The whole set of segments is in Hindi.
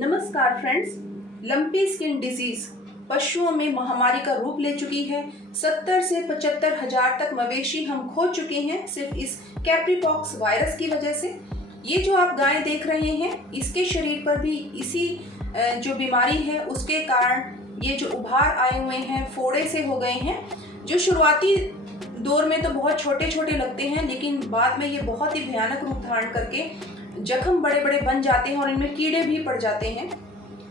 नमस्कार फ्रेंड्स। लंपी स्किन डिजीज पशुओं में महामारी का रूप ले चुकी है। 70 से 75 हजार तक मवेशी हम खो चुके हैं सिर्फ इस कैप्रीपॉक्स वायरस की वजह से। ये जो आप गाय देख रहे हैं, इसके शरीर पर भी इसी जो बीमारी है उसके कारण ये जो उभार आए हुए हैं, फोड़े से हो गए हैं, जो शुरुआती दौर में तो बहुत छोटे छोटे लगते हैं, लेकिन बाद में ये बहुत ही भयानक रूप धारण करके जख्म बड़े बड़े बन जाते हैं और इनमें कीड़े भी पड़ जाते हैं।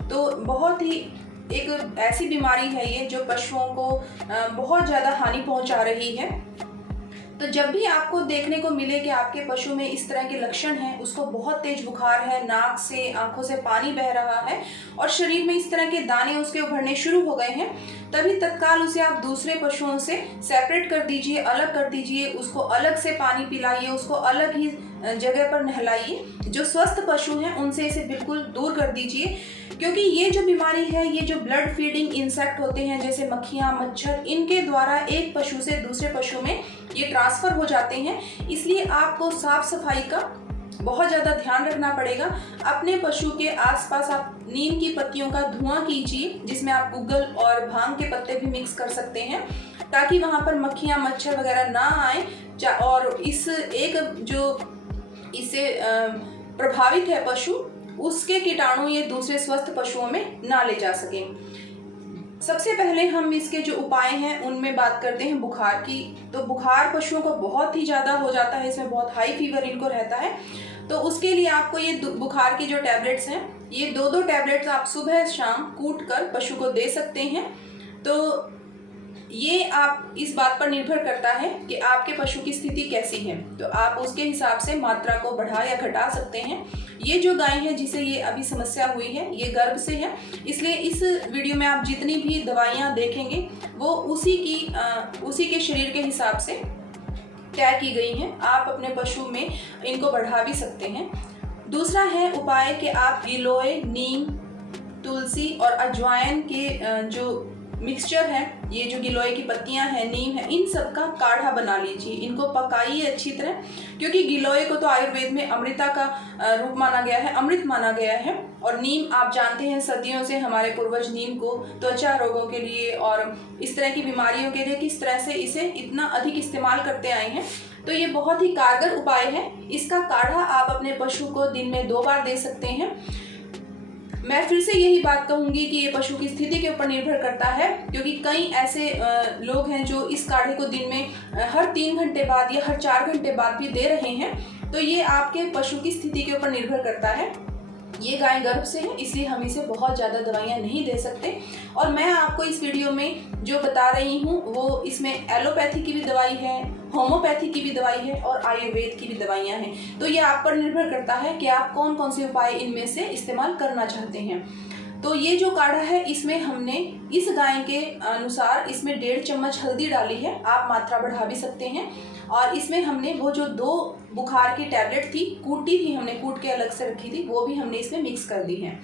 तो बहुत ही एक ऐसी बीमारी है ये जो पशुओं को बहुत ज़्यादा हानि पहुंचा रही है। तो जब भी आपको देखने को मिले कि आपके पशु में इस तरह के लक्षण हैं, उसको बहुत तेज बुखार है, नाक से आंखों से पानी बह रहा है और शरीर में इस तरह के दाने उसके उभरने शुरू हो गए हैं, तभी तत्काल उसे आप दूसरे पशुओं से सेपरेट कर दीजिए, अलग कर दीजिए, उसको अलग से पानी पिलाइए, उसको अलग ही जगह पर नहलाइए। जो स्वस्थ पशु हैं उनसे इसे बिल्कुल दूर कर दीजिए, क्योंकि ये जो बीमारी है, ये जो ब्लड फीडिंग इंसेक्ट होते हैं जैसे मक्खियाँ, मच्छर, इनके द्वारा एक पशु से दूसरे पशु में ये ट्रांसफर हो जाते हैं। इसलिए आपको साफ सफाई का बहुत ज़्यादा ध्यान रखना पड़ेगा। अपने पशु के आसपास आप नीम की पत्तियों का धुआं कीजिए, जिसमें आप गुग्गल और भांग के पत्ते भी मिक्स कर सकते हैं, ताकि वहाँ पर मक्खियाँ, मच्छर वगैरह ना आए और इस एक जो इससे प्रभावित है पशु, उसके कीटाणु ये दूसरे स्वस्थ पशुओं में ना ले जा सकें। सबसे पहले हम इसके जो उपाय हैं उनमें बात करते हैं बुखार की। तो बुखार पशुओं को बहुत ही ज़्यादा हो जाता है, इसमें बहुत हाई फीवर इनको रहता है। तो उसके लिए आपको ये बुखार की जो टैबलेट्स हैं, ये 2-2 टैबलेट्स आप सुबह शाम कूट कर पशु को दे सकते हैं। तो ये आप इस बात पर निर्भर करता है कि आपके पशु की स्थिति कैसी है, तो आप उसके हिसाब से मात्रा को बढ़ा या घटा सकते हैं। ये जो गाय है जिसे ये अभी समस्या हुई है, ये गर्भ से है, इसलिए इस वीडियो में आप जितनी भी दवाइयाँ देखेंगे वो उसी के शरीर के हिसाब से तय की गई हैं। आप अपने पशु में इनको बढ़ा भी सकते हैं। दूसरा है उपाय कि आप गिलोय, नीम, तुलसी और अजवाइन के जो मिक्सचर है, ये जो गिलोय की पत्तियां हैं, नीम है, इन सब का काढ़ा बना लीजिए। इनको पकाइए अच्छी तरह, क्योंकि गिलोय को तो आयुर्वेद में अमृता का रूप माना गया है, अमृत माना गया है। और नीम आप जानते हैं, सदियों से हमारे पूर्वज नीम को त्वचा रोगों के लिए और इस तरह की बीमारियों के लिए किस तरह से इसे इतना अधिक इस्तेमाल करते आए हैं। तो ये बहुत ही कारगर उपाय है। इसका काढ़ा आप अपने पशु को दिन में 2 बार दे सकते हैं। मैं फिर से यही बात कहूँगी कि ये पशु की स्थिति के ऊपर निर्भर करता है, क्योंकि कई ऐसे लोग हैं जो इस काढ़े को दिन में हर 3 घंटे बाद या हर 4 घंटे बाद भी दे रहे हैं। तो ये आपके पशु की स्थिति के ऊपर निर्भर करता है। ये गाय गर्भ से है, इसलिए हम इसे बहुत ज़्यादा दवाइयाँ नहीं दे सकते। और मैं आपको इस वीडियो में जो बता रही हूँ वो इसमें एलोपैथी की भी दवाई है, होम्योपैथी की भी दवाई है और आयुर्वेद की भी दवाइयाँ हैं। तो ये आप पर निर्भर करता है कि आप कौन कौन से उपाय इनमें से इस्तेमाल करना चाहते हैं। तो ये जो काढ़ा है, इसमें हमने इस गाय के अनुसार इसमें 1.5 चम्मच हल्दी डाली है, आप मात्रा बढ़ा भी सकते हैं। और इसमें हमने वो जो 2 बुखार की टैबलेट थी, कूटी थी, हमने कूट के अलग से रखी थी, वो भी हमने इसमें मिक्स कर दी है।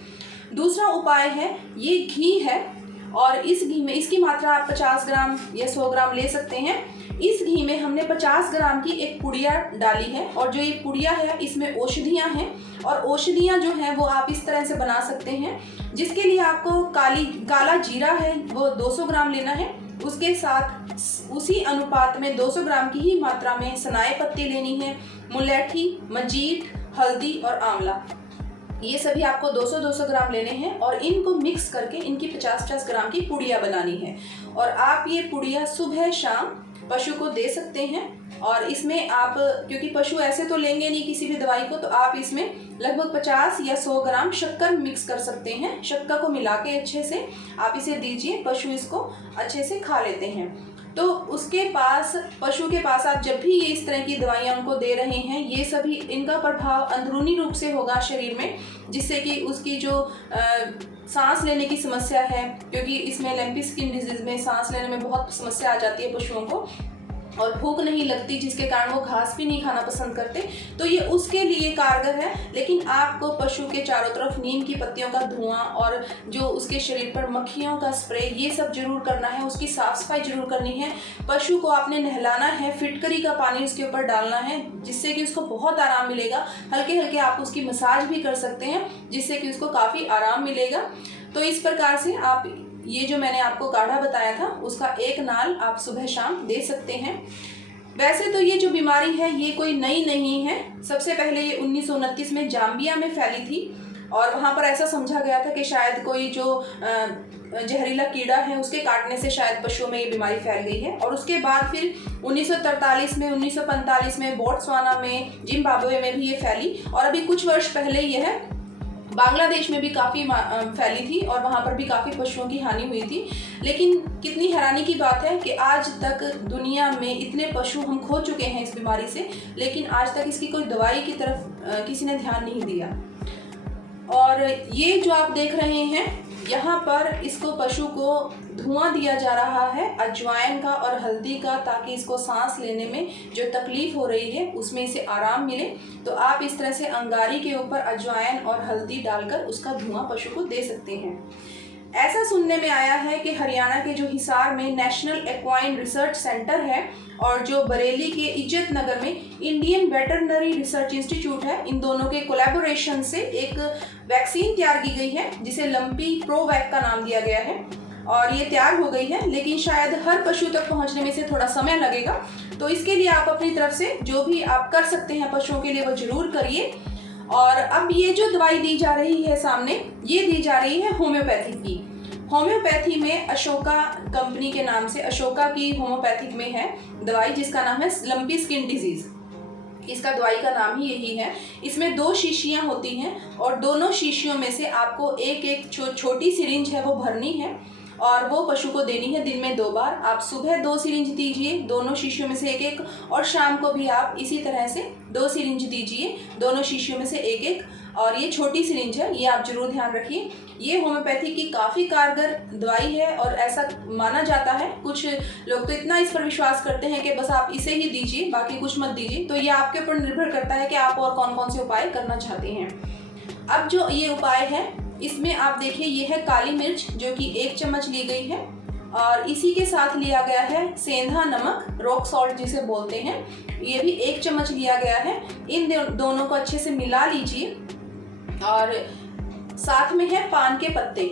दूसरा उपाय है, ये घी है और इस घी में इसकी मात्रा आप 50 ग्राम या 100 ग्राम ले सकते हैं। इस घी में हमने 50 ग्राम की एक पुड़िया डाली है और जो ये पुड़िया है इसमें औषधियाँ हैं और औषधियाँ जो हैं वो आप इस तरह से बना सकते हैं, जिसके लिए आपको काला जीरा है वो 200 ग्राम लेना है। उसके साथ उसी अनुपात में 200 ग्राम की ही मात्रा में सनाए पत्ती लेनी है, मुलैठी, मजीठ, हल्दी और आंवला, ये सभी आपको 200-200 ग्राम लेने हैं और इनको मिक्स करके इनकी 50-50 ग्राम की पुड़िया बनानी है। और आप ये पुड़िया सुबह शाम पशु को दे सकते हैं। और इसमें आप, क्योंकि पशु ऐसे तो लेंगे नहीं किसी भी दवाई को, तो आप इसमें लगभग 50 या 100 ग्राम शक्कर मिक्स कर सकते हैं। शक्कर को मिला के अच्छे से आप इसे दीजिए, पशु इसको अच्छे से खा लेते हैं। तो उसके पास, पशु के पास आप जब भी ये इस तरह की दवाइयाँ उनको दे रहे हैं, ये सभी इनका प्रभाव अंदरूनी रूप से होगा शरीर में, जिससे कि उसकी जो सांस लेने की समस्या है, क्योंकि इसमें लंपी स्किन डिजीज में सांस लेने में बहुत समस्या आ जाती है पशुओं को, और भूख नहीं लगती, जिसके कारण वो घास भी नहीं खाना पसंद करते, तो ये उसके लिए कारगर है। लेकिन आपको पशु के चारों तरफ नीम की पत्तियों का धुआं और जो उसके शरीर पर मक्खियों का स्प्रे, ये सब जरूर करना है। उसकी साफ सफाई जरूर करनी है। पशु को आपने नहलाना है, फिटकरी का पानी उसके ऊपर डालना है, जिससे कि उसको बहुत आराम मिलेगा। हल्के हल्के आप उसकी मसाज भी कर सकते हैं, जिससे कि उसको काफ़ी आराम मिलेगा। तो इस प्रकार से आप ये जो मैंने आपको काढ़ा बताया था, उसका एक नाल आप सुबह शाम दे सकते हैं। वैसे तो ये जो बीमारी है ये कोई नई नहीं है। सबसे पहले ये 1929 में जाम्बिया में फैली थी और वहाँ पर ऐसा समझा गया था कि शायद कोई जो जहरीला कीड़ा है उसके काटने से शायद पशुओं में ये बीमारी फैल गई है। और उसके बाद फिर 1943 में, 1945 में बोट्सवाना में, जिम्बाब्वे में भी ये फैली और अभी कुछ वर्ष पहले यह बांग्लादेश में भी काफ़ी फैली थी और वहाँ पर भी काफ़ी पशुओं की हानि हुई थी। लेकिन कितनी हैरानी की बात है कि आज तक दुनिया में इतने पशु हम खो चुके हैं इस बीमारी से, लेकिन आज तक इसकी कोई दवाई की तरफ किसी ने ध्यान नहीं दिया। और ये जो आप देख रहे हैं यहाँ पर, इसको पशु को धुआं दिया जा रहा है अजवाइन का और हल्दी का, ताकि इसको सांस लेने में जो तकलीफ हो रही है उसमें इसे आराम मिले। तो आप इस तरह से अंगारी के ऊपर अजवाइन और हल्दी डालकर उसका धुआं पशु को दे सकते हैं। ऐसा सुनने में आया है कि हरियाणा के जो हिसार में नेशनल एक्वाइन रिसर्च सेंटर है और जो बरेली के इज्जत नगर में इंडियन वेटरनरी रिसर्च इंस्टीट्यूट है, इन दोनों के कोलैबोरेशन से एक वैक्सीन तैयार की गई है, जिसे लंपी प्रोवैक का नाम दिया गया है और ये तैयार हो गई है। लेकिन शायद हर पशु तक पहुंचने में से थोड़ा समय लगेगा। तो इसके लिए आप अपनी तरफ से जो भी आप कर सकते हैं पशुओं के लिए वो जरूर करिए। और अब ये जो दवाई दी जा रही है सामने, ये दी जा रही है होम्योपैथिक की। होम्योपैथी में अशोका कंपनी के नाम से, अशोका की होम्योपैथिक में है दवाई जिसका नाम है लंपी स्किन डिजीज। इसका दवाई का नाम ही यही है। इसमें 2 शीशियां होती हैं और दोनों शीशियों में से आपको एक एक छोटी सिरिंज है वो भरनी है और वो पशु को देनी है दिन में 2 बार। आप सुबह 2 सिरिंज दीजिए, दोनों शीशियों में से एक एक, और शाम को भी आप इसी तरह से 2 सिरिंज दीजिए, दोनों शीशियों में से एक एक। और ये छोटी सिरिंज है, ये आप जरूर ध्यान रखिए। ये होम्योपैथी की काफ़ी कारगर दवाई है और ऐसा माना जाता है। कुछ लोग तो इतना इस पर विश्वास करते हैं कि बस आप इसे ही दीजिए, बाकी कुछ मत दीजिए। तो ये आपके ऊपर निर्भर करता है कि आप और कौन कौन से उपाय करना चाहते हैं। अब जो ये उपाय है, इसमें आप देखिए, ये है काली मिर्च जो कि 1 चम्मच ली गई है और इसी के साथ लिया गया है सेंधा नमक, रॉक सॉल्ट जिसे बोलते हैं, ये भी 1 चम्मच लिया गया है। इन दोनों को अच्छे से मिला लीजिए। और साथ में है पान के पत्ते।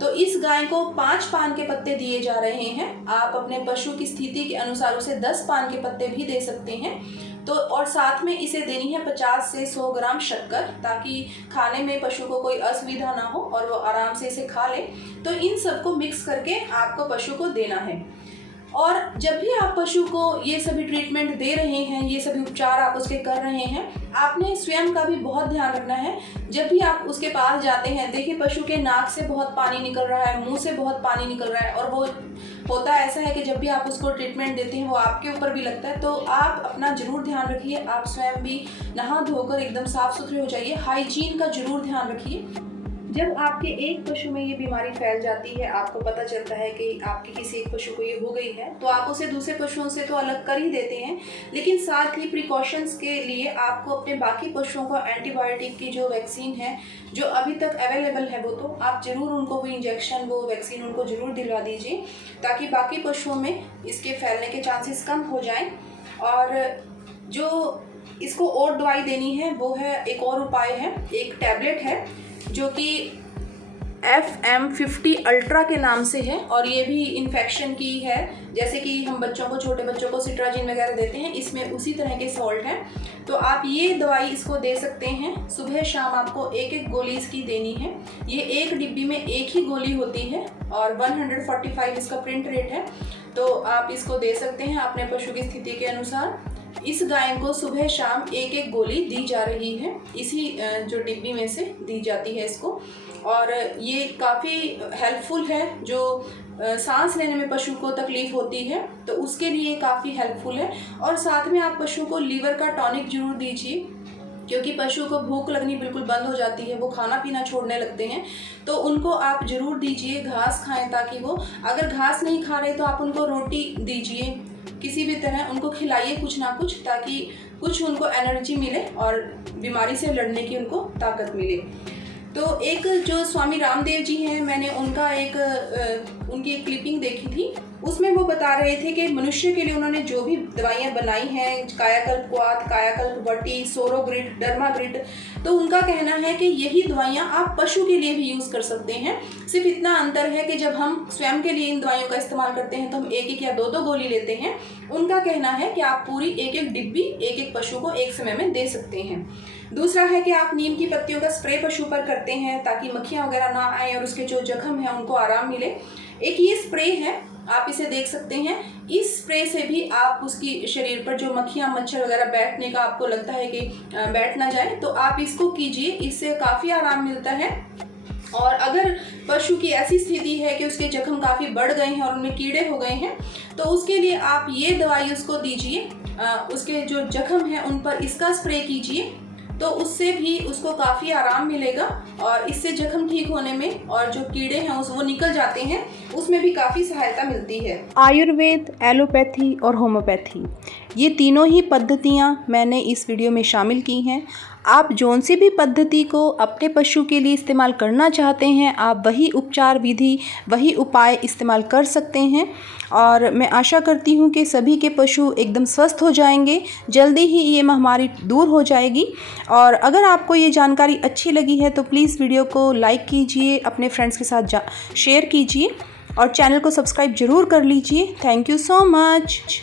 तो इस गाय को 5 पान के पत्ते दिए जा रहे हैं। आप अपने पशु की स्थिति के अनुसार उसे 10 पान के पत्ते भी दे सकते हैं। तो और साथ में इसे देनी है 50 से 100 ग्राम शक्कर, ताकि खाने में पशु को कोई असुविधा ना हो और वो आराम से इसे खा ले। तो इन सबको मिक्स करके आपको पशु को देना है। और जब भी आप पशु को ये सभी ट्रीटमेंट दे रहे हैं, ये सभी उपचार आप उसके कर रहे हैं, आपने स्वयं का भी बहुत ध्यान रखना है। जब भी आप उसके पास जाते हैं, देखिए पशु के नाक से बहुत पानी निकल रहा है, मुंह से बहुत पानी निकल रहा है, और वो होता ऐसा है कि जब भी आप उसको ट्रीटमेंट देते हैं वो आपके ऊपर भी लगता है। तो आप अपना जरूर ध्यान रखिए। आप स्वयं भी नहा धोकर एकदम साफ सुथरे हो जाइए। हाइजीन का जरूर ध्यान रखिए। जब आपके एक पशु में ये बीमारी फैल जाती है, आपको पता चलता है कि आपके किसी एक पशु को ये हो गई है, तो आप उसे दूसरे पशुओं से तो अलग कर ही देते हैं, लेकिन साथ ही प्रिकॉशंस के लिए आपको अपने बाकी पशुओं को एंटीबायोटिक की जो वैक्सीन है, जो अभी तक अवेलेबल है, वो तो आप ज़रूर उनको वो इंजेक्शन, वो वैक्सीन उनको ज़रूर दिलवा दीजिए, ताकि बाकी पशुओं में इसके फैलने के चांसेस कम हो जाएँ। और जो इसको और दवाई देनी है वो है, एक और उपाय है, एक टैबलेट है जो कि FM50 अल्ट्रा के नाम से है और ये भी इन्फेक्शन की है। जैसे कि हम बच्चों को, छोटे बच्चों को सिट्राजिन वगैरह देते हैं, इसमें उसी तरह के सॉल्ट हैं। तो आप ये दवाई इसको दे सकते हैं। सुबह शाम आपको 1-1 गोली इसकी देनी है। ये एक डिब्बी में 1 ही गोली होती है और 145 इसका प्रिंट रेट है। तो आप इसको दे सकते हैं अपने पशु की स्थिति के अनुसार। इस गाय को सुबह शाम 1-1 गोली दी जा रही है, इसी जो डिब्बी में से दी जाती है इसको। और ये काफ़ी हेल्पफुल है। जो सांस लेने में पशु को तकलीफ़ होती है तो उसके लिए काफ़ी हेल्पफुल है। और साथ में आप पशु को लीवर का टॉनिक जरूर दीजिए, क्योंकि पशु को भूख लगनी बिल्कुल बंद हो जाती है, वो खाना पीना छोड़ने लगते हैं। तो उनको आप ज़रूर दीजिए, घास खाएं, ताकि वो, अगर घास नहीं खा रहे तो आप उनको रोटी दीजिए, किसी भी तरह उनको खिलाइए कुछ ना कुछ, ताकि कुछ उनको एनर्जी मिले और बीमारी से लड़ने की उनको ताकत मिले। तो एक जो स्वामी रामदेव जी हैं, मैंने उनकी एक क्लिपिंग देखी थी। उसमें वो बता रहे थे कि मनुष्य के लिए उन्होंने जो भी दवाइयाँ बनाई हैं, कायाकल्प क्वाथ, कायाकल्प वटी, सोरोग्रिड, डर्माग्रिड, तो उनका कहना है कि यही दवाइयाँ आप पशु के लिए भी यूज़ कर सकते हैं। सिर्फ इतना अंतर है कि जब हम स्वयं के लिए इन दवाइयों का इस्तेमाल करते हैं तो हम 1-1 या 2-2 गोली लेते हैं। उनका कहना है कि आप पूरी 1-1 डिब्बी 1-1 पशु को एक समय में दे सकते हैं। दूसरा है कि आप नीम की पत्तियों का स्प्रे पशु पर करते हैं ताकि मक्खियाँ वगैरह ना आए और उसके जो जख्म हैं उनको आराम मिले। एक ये स्प्रे है, आप इसे देख सकते हैं। इस स्प्रे से भी आप उसकी शरीर पर जो मक्खियाँ मच्छर वगैरह बैठने का आपको लगता है कि बैठ ना जाए, तो आप इसको कीजिए, इससे काफ़ी आराम मिलता है। और अगर पशु की ऐसी स्थिति है कि उसके जख्म काफ़ी बढ़ गए हैं और उनमें कीड़े हो गए हैं, तो उसके लिए आप ये दवाई उसको दीजिए, उसके जो जख्म हैं उन पर इसका स्प्रे कीजिए, तो उससे भी उसको काफ़ी आराम मिलेगा और इससे जख्म ठीक होने में और जो कीड़े हैं वो निकल जाते हैं, उसमें भी काफ़ी सहायता मिलती है। आयुर्वेद, एलोपैथी और होम्योपैथी, ये तीनों ही पद्धतियाँ मैंने इस वीडियो में शामिल की हैं। आप जौन सी भी पद्धति को अपने पशु के लिए इस्तेमाल करना चाहते हैं, आप वही उपचार विधि, वही उपाय इस्तेमाल कर सकते हैं। और मैं आशा करती हूँ कि सभी के पशु एकदम स्वस्थ हो जाएंगे, जल्दी ही ये महामारी दूर हो जाएगी। और अगर आपको ये जानकारी अच्छी लगी है तो प्लीज़ वीडियो को लाइक कीजिए, अपने फ्रेंड्स के साथ शेयर कीजिए और चैनल को सब्सक्राइब ज़रूर कर लीजिए। Thank you so much.